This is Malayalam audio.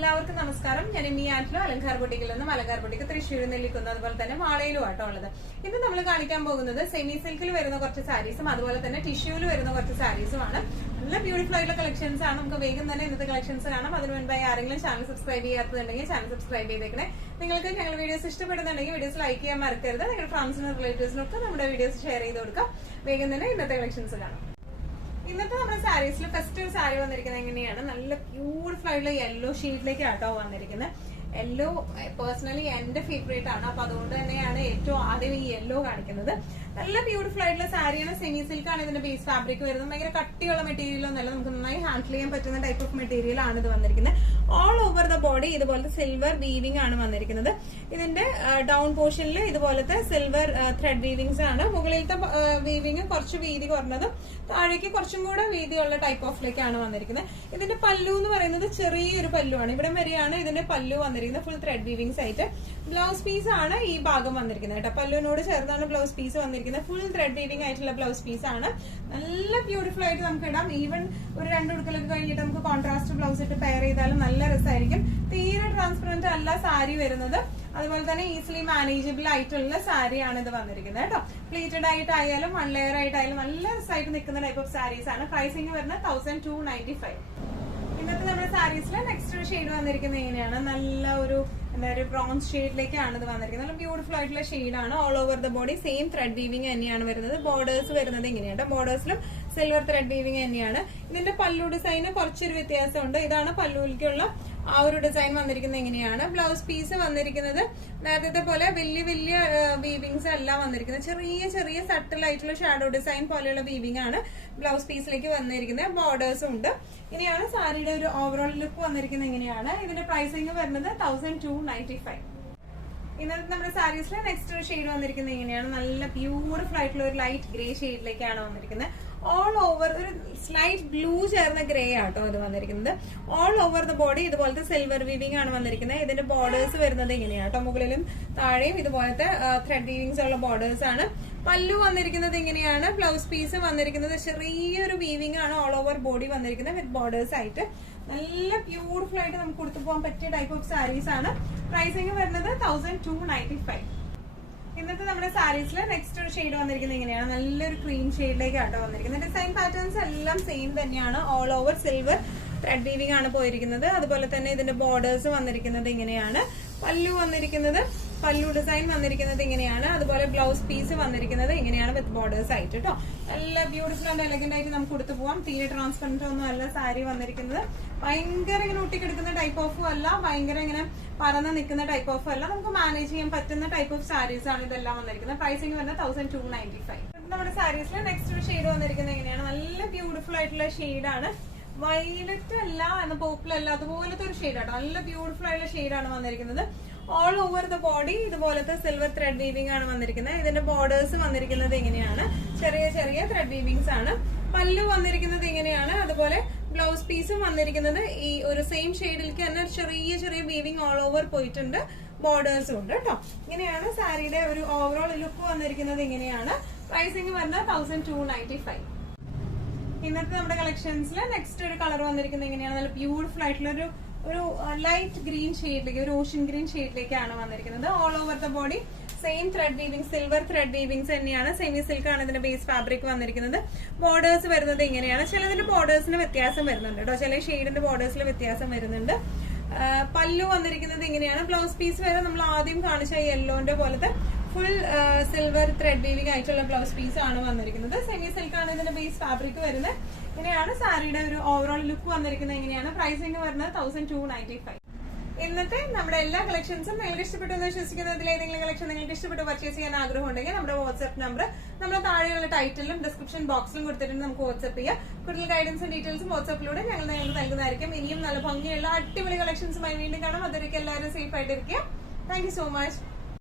എല്ലാവർക്കും നമസ്കാരം. ഞാൻ എമ്മി ആറ്റിലോ അലങ്കാർ ബൊട്ടിക്കിൽ നിന്നും അലങ്കാർ ബൊട്ടിക്ക് തൃശ്ശൂരിൽ നിൽക്കുന്നു, അതുപോലെ തന്നെ മാളയിലും ആട്ടോ ഉള്ളത്. ഇന്ന് നമ്മൾ കാണിക്കാൻ പോകുന്നത് സെമി സിൽക്കിൽ വരുന്ന കുറച്ച് സാരീസും അതുപോലെ തന്നെ ടിഷ്യൂവിൽ വരുന്ന കുറച്ച് സാരീസുമാണ്. നല്ല ബ്യൂട്ടിഫുൾ ആയിട്ടുള്ള കളക്ഷൻസ് ആണ്. നമുക്ക് വേഗം തന്നെ ഇന്നത്തെ കളക്ഷൻസ് കാണാം. അതിന് മുൻപായി ആരെങ്കിലും ചാനൽ സബ്സ്ക്രൈബ് ചെയ്യാത്തതുണ്ടെങ്കിൽ ചാനൽ സബ്സ്ക്രൈബ് ചെയ്തേക്കണേ. നിങ്ങൾക്ക് ഞങ്ങളുടെ വീഡിയോസ് ഇഷ്ടപ്പെടുന്നുണ്ടെങ്കിൽ വീഡിയോസ് ലൈക്ക് ചെയ്യാൻ മറക്കരുത്. നിങ്ങളുടെ ഫ്രണ്ട്സിനും റിലേറ്റീവ്സിനും ഒക്കെ നമ്മുടെ വീഡിയോസ് ഷെയർ ചെയ്ത് കൊടുക്കാം. വേഗം തന്നെ ഇന്നത്തെ കളക്ഷൻസ് കാണാം. ഇന്നത്തെ നമ്മുടെ സാരീസിൽ ഫസ്റ്റ് ഒരു സാരി വന്നിരിക്കുന്നത് എങ്ങനെയാണ്, നല്ല ബ്യൂട്ടിഫുൾ ആയിട്ടുള്ള യെല്ലോ ഷെയ്ഡിലേക്ക് ആട്ടോ വന്നിരിക്കുന്നത്. യെല്ലോ പേഴ്സണലി എന്റെ ഫേവറേറ്റ് ആണ്, അപ്പൊ അതുകൊണ്ട് തന്നെയാണ് ഏറ്റവും ആദ്യം ഈ യെല്ലോ കാണിക്കുന്നത്. നല്ല ബ്യൂട്ടിഫുൾ ആയിട്ടുള്ള സാരിയാണ്. സെമി സിൽക്ക് ആണ് ഇതിന്റെ ബേസ് ഫാബ്രിക് വരുന്നത്. ഭയങ്കര കട്ടിയുള്ള മെറ്റീരിയൽ ഒന്നല്ല, നമുക്ക് നന്നായി ഹാൻഡിൽ ചെയ്യാൻ പറ്റുന്ന ടൈപ്പ് ഓഫ് മെറ്റീരിയൽ ആണ് ഇത് വന്നിരിക്കുന്നത്. ഓൾ ഓവർ ദ ബോഡി ഇതുപോലത്തെ സിൽവർ വീവിംഗ് ആണ് വന്നിരിക്കുന്നത്. ഇതിന്റെ ഡൗൺ പോർഷനിൽ ഇതുപോലത്തെ സിൽവർ ത്രെഡ് വീവിംഗ്സ് ആണ്. മുകളിലത്തെ വീവിംഗ് കുറച്ച് വീതി കുറഞ്ഞതും താഴേക്ക് കുറച്ചും കൂടെ വീതിയുള്ള ടൈപ്പ് ഓഫിലേക്കാണ് വന്നിരിക്കുന്നത്. ഇതിന്റെ പല്ലു എന്ന് പറയുന്നത് ചെറിയൊരു പല്ലുവാണ്. ഇവിടെ വരെയാണ് ഇതിന്റെ പല്ലു വന്നിരിക്കുന്നത്. ഫുൾ ത്രെഡ് വീവിംഗ്സ് ആയിട്ട് ബ്ലൗസ് പീസ് ആണ് ഈ ഭാഗം വന്നിരിക്കുന്നത് കേട്ടോ. പല്ലുവിനോട് ചേർന്നാണ് ബ്ലൗസ് പീസ് വന്നിരിക്കുന്നത്. ഫുൾ ത്രെഡ് വീവിംഗ് ആയിട്ടുള്ള ബ്ലൗസ് പീസ് ആണ്. നല്ല ബ്യൂട്ടിഫുൾ ആയിട്ട് നമുക്ക് ഇടാം. ഈവൻ ഒരു രണ്ട് ഉടുക്കലൊക്കെ കഴിഞ്ഞിട്ട് നമുക്ക് കോൺട്രാസ്റ്റ് ബ്ലൗസ് ഇട്ട് പെയർ ചെയ്താലും നല്ല രസമായിരിക്കും. തീരെ ട്രാൻസ്പെറന്റ് അല്ല സാരി വരുന്നത്. അതുപോലെ തന്നെ ഈസിലി മാനേജബിൾ ആയിട്ടുള്ള സാരിയാണ് ഇത് വന്നിരിക്കുന്നത് കേട്ടോ. പ്ലീറ്റഡ് ആയിട്ടായാലും വൺ ലെയർ ആയിട്ടായാലും നല്ല രസമായിട്ട് നിൽക്കുന്ന ടൈപ്പ് ഓഫ് സാരീസ് ആണ്. പ്രൈസിംഗ് വരുന്നത് 1295. ഇന്നത്തെ നമ്മുടെ സാരീസിൽ നെക്സ്റ്റ് ഒരു ഷെയ്ഡ് വന്നിരിക്കുന്നത് എങ്ങനെയാണ്, നല്ല ഒരു ബ്രൗൺസ് ഷെയ്ഡിലേക്കാണ് ഇത് വന്നിരിക്കുന്നത്. നല്ല ബ്യൂട്ടിഫുൾ ആയിട്ടുള്ള ഷെയ്ഡാണ്. All over the body same thread weaving തന്നെയാണ് വരുന്നത്. ബോർഡേഴ്സ് വരുന്നത് ഇങ്ങനെയാണ്. ബോർഡേഴ്സിലും സിൽവർ ത്രെഡ് വീവിംഗ് തന്നെയാണ്. ഇതിന്റെ പല്ലു ഡിസൈന് കുറച്ചൊരു വ്യത്യാസമുണ്ട്. ഇതാണ് പല്ലുവിലേക്കുള്ള ആ ഒരു ഡിസൈൻ വന്നിരിക്കുന്നത് എങ്ങനെയാണ്. ബ്ലൗസ് പീസ് വന്നിരിക്കുന്നത് നേരത്തെ പോലെ വലിയ വലിയ വീവിങ്സ് അല്ല വന്നിരിക്കുന്നത്. ചെറിയ ചെറിയ സട്ടിൽ ആയിട്ടുള്ള ഷാഡോ ഡിസൈൻ പോലെയുള്ള വീവിംഗ് ആണ് ബ്ലൗസ് പീസിലേക്ക് വന്നിരിക്കുന്നത്. ബോർഡേഴ്സും ഉണ്ട്. ഇനിയാണ് സാരിയുടെ ഒരു ഓവറോൾ ലുക്ക് വന്നിരിക്കുന്നത് എങ്ങനെയാണ്. ഇതിന്റെ പ്രൈസിംഗ് വരുന്നത് 1295. ഇന്നത്തെ നമ്മുടെ സാരീസിലെ നെക്സ്റ്റ് ഒരു ഷെയ്ഡ് വന്നിരിക്കുന്നത് എങ്ങനെയാണ്, നല്ല ബ്യൂട്ടിഫുൾ ആയിട്ടുള്ള ഒരു ലൈറ്റ് ഗ്രേ ഷെയ്ഡിലേക്കാണ് വന്നിരിക്കുന്നത്. ഓൾ ഓവർ ഒരു സ്ലൈറ്റ് ബ്ലൂ ചേർന്ന ഗ്രേ ആട്ടോ ഇത് വന്നിരിക്കുന്നത്. ഓൾ ഓവർ ദ ബോഡി ഇതുപോലത്തെ സിൽവർ വീവിംഗ് ആണ് വന്നിരിക്കുന്നത്. ഇതിന്റെ ബോർഡേഴ്സ് വരുന്നത് ഇങ്ങനെയാട്ടോ. മുകളിലും താഴെയും ഇതുപോലത്തെ ത്രെഡ് വീവിങ്സ് ഉള്ള ബോർഡേഴ്സ് ആണ്. പല്ലു വന്നിരിക്കുന്നത് ഇങ്ങനെയാണ്. ബ്ലൗസ് പീസ് വന്നിരിക്കുന്നത് ചെറിയൊരു വീവിംഗ് ആണ്. ഓൾ ഓവർ ബോഡി വന്നിരിക്കുന്നത് വിത്ത് ബോർഡേഴ്സ് ആയിട്ട്. നല്ല ബ്യൂട്ടിഫുൾ ആയിട്ട് നമുക്ക് കൊടുത്തു പോകാൻ പറ്റിയ ടൈപ്പ് ഓഫ് സാരീസ് ആണ്. പ്രൈസിംഗ് വരുന്നത് 1295. ഇന്നത്തെ നമ്മുടെ സാരീസിൽ നെക്സ്റ്റ് ഒരു ഷെയ്ഡ് വന്നിരിക്കുന്നത് ഇങ്ങനെയാണ്. നല്ലൊരു ക്രീം ഷെയ്ഡിലേക്ക് ആട്ടോ വന്നിരിക്കുന്നത്. ഡിസൈൻ പാറ്റേൺസ് എല്ലാം സെയിം തന്നെയാണ്. All over silver thread weaving ആണ് പോയിരിക്കുന്നത്. അതുപോലെ തന്നെ ഇതിന്റെ ബോർഡേഴ്സ് വന്നിരിക്കുന്നത് ഇങ്ങനെയാണ്. പല്ലു വന്നിരിക്കുന്നത് പല്ലു ഡിസൈൻ വന്നിരിക്കുന്നത് ഇങ്ങനെയാണ്. അതുപോലെ ബ്ലൗസ് പീസ് വന്നിരിക്കുന്നത് ഇങ്ങനെയാണ് വിത്ത് ബോർഡേഴ്സ് ആയിട്ട് കേട്ടോ. നല്ല ബ്യൂട്ടിഫുൾ ആൻഡ് എലഗന്റ് ആയിട്ട് നമുക്ക് കൊടുത്തു പോവാം. തീരെ ട്രാൻസ്പെറന്റ് ഒന്നും അല്ല സാരി വന്നിരിക്കുന്നത്. ഭയങ്കര ഇങ്ങനെ ഒട്ടിക്കെടുക്കുന്ന ടൈപ്പ് ഓഫും അല്ല, ഭയങ്കര ഇങ്ങനെ പറന്ന് നിൽക്കുന്ന ടൈപ്പ് ഓഫ് അല്ല. നമുക്ക് മാനേജ് ചെയ്യാൻ പറ്റുന്ന ടൈപ്പ് ഓഫ് സാരീസ് ആണ് ഇതെല്ലാം വന്നിരിക്കുന്നത്. പ്രൈസിംഗ് വരുന്നത് 1295. നമ്മുടെ സാരീസിൽ നെക്സ്റ്റ് ഒരു ഷെയ്ഡ് വന്നിരിക്കുന്നത് എങ്ങനെയാണ്, നല്ല ബ്യൂട്ടിഫുൾ ആയിട്ടുള്ള ഷെയ്ഡാണ്. വയലറ്റ് അല്ല എന്ന പോപ്പിൾ അല്ല, അതുപോലത്തെ ഒരു ഷെയ്ഡാണ്. നല്ല ബ്യൂട്ടിഫുൾ ആയിട്ടുള്ള ഷെയ്ഡാണ് വന്നിരിക്കുന്നത്. ഓൾ ഓവർ ദ ബോഡി ഇതുപോലത്തെ സിൽവർ ത്രെഡ് വീവിംഗ് ആണ് വന്നിരിക്കുന്നത്. ഇതിന്റെ ബോർഡേഴ്സ് വന്നിരിക്കുന്നത് ഇങ്ങനെയാണ്. ചെറിയ ചെറിയ ത്രെഡ് വീവിങ്സ് ആണ്. പല്ലു വന്നിരിക്കുന്നത് ഇങ്ങനെയാണ്. അതുപോലെ ബ്ലൗസ് പീസും വന്നിരിക്കുന്നത് ഈ ഒരു സെയിം ഷെയ്ഡിലേക്ക് തന്നെ ചെറിയ ചെറിയ വീവിംഗ് ഓൾ ഓവർ പോയിട്ടുണ്ട്. ബോർഡേഴ്സും ഉണ്ട് കേട്ടോ. ഇങ്ങനെയാണ് സാരിയുടെ ഒരു ഓവറോൾ ലുക്ക് വന്നിരിക്കുന്നത് ഇങ്ങനെയാണ്. പ്രൈസിംഗ് വരുന്നത് 1295. ഇന്നത്തെ നമ്മുടെ കളക്ഷൻസിൽ നെക്സ്റ്റ് ഒരു കളർ വന്നിരിക്കുന്നത് എങ്ങനെയാണ്, നല്ല ബ്യൂട്ടിഫുൾ ആയിട്ടുള്ള ഒരു ലൈറ്റ് ഗ്രീൻ ഷെയ്ഡിലേക്ക്, ഒരു ഓഷ്യൻ ഗ്രീൻ ഷെയ്ഡിലേക്കാണ് വന്നിരിക്കുന്നത്. All over the body same thread weaving, silver thread weavings തന്നെയാണ്. സെമി സിൽക്ക് ആണ് ഇതിന്റെ ബേസ് ഫാബ്രിക് വന്നിരിക്കുന്നത്. ബോർഡേഴ്സ് വരുന്നത് ഇങ്ങനെയാണ്. ചിലതിന്റെ ബോർഡേഴ്സിന് വ്യത്യാസം വരുന്നുണ്ട് കേട്ടോ. ചില ഷെയ്ഡിന്റെ ബോർഡേഴ്സിൽ വ്യത്യാസം വരുന്നുണ്ട്. പല്ലു വന്നിരിക്കുന്നത് ഇങ്ങനെയാണ്. ബ്ലൗസ് പീസ് വരെ നമ്മൾ ആദ്യം കാണിച്ച യെല്ലോന്റെ പോലത്തെ ഫുൾ സിൽവർ ത്രെഡ് വീവിംഗ് ആയിട്ടുള്ള ബ്ലൗസ് പീസ് ആണ് വന്നിരിക്കുന്നത്. സെമി സിൽക്ക് ആണ് ഇതിന്റെ ബേസ് ഫാബ്രിക് വരുന്നത്. ഇങ്ങനെയാണ് സാരിയുടെ ഒരു ഓവറോൾ ലുക്ക് വന്നിരിക്കുന്നത് എങ്ങനെയാണ്. പ്രൈസിംഗ് വരുന്നത് 1295. ഇന്നത്തെ നമ്മുടെ എല്ലാ കളക്ഷൻസും നിങ്ങൾക്ക് ഇഷ്ടപ്പെട്ടു എന്ന് വിശ്വസിക്കുന്നതിൽ ഏതെങ്കിലും കളക്ഷൻ നിങ്ങൾക്ക് ഇഷ്ടപ്പെട്ട് പർച്ചേസ് ചെയ്യാൻ ആഗ്രഹം ഉണ്ടെങ്കിൽ നമ്മുടെ വാട്സ്ആപ്പ് നമ്പർ നമ്മുടെ താഴെയുള്ള ടൈറ്റിലും ഡിസ്ക്രിപ്ഷൻ ബോക്സിലും കൊടുത്തിട്ടുണ്ട്. നമുക്ക് വാട്സ്ആപ്പ് ചെയ്യാം. കൂടുതൽ ഗൈഡൻസും ഡീറ്റെയിൽസും വാട്സ്ആപ്പിലൂടെ ഞങ്ങൾ നിങ്ങൾക്ക് നൽകുന്നതായിരിക്കും. ഇനിയും നല്ല ഭംഗിയുള്ള അടിപൊളി കളക്ഷൻസുമായി വീണ്ടും കാണാം. അതുവരേക്കും എല്ലാവരും സേഫ് ആയിട്ടിരിക്കുക. Thank you so much.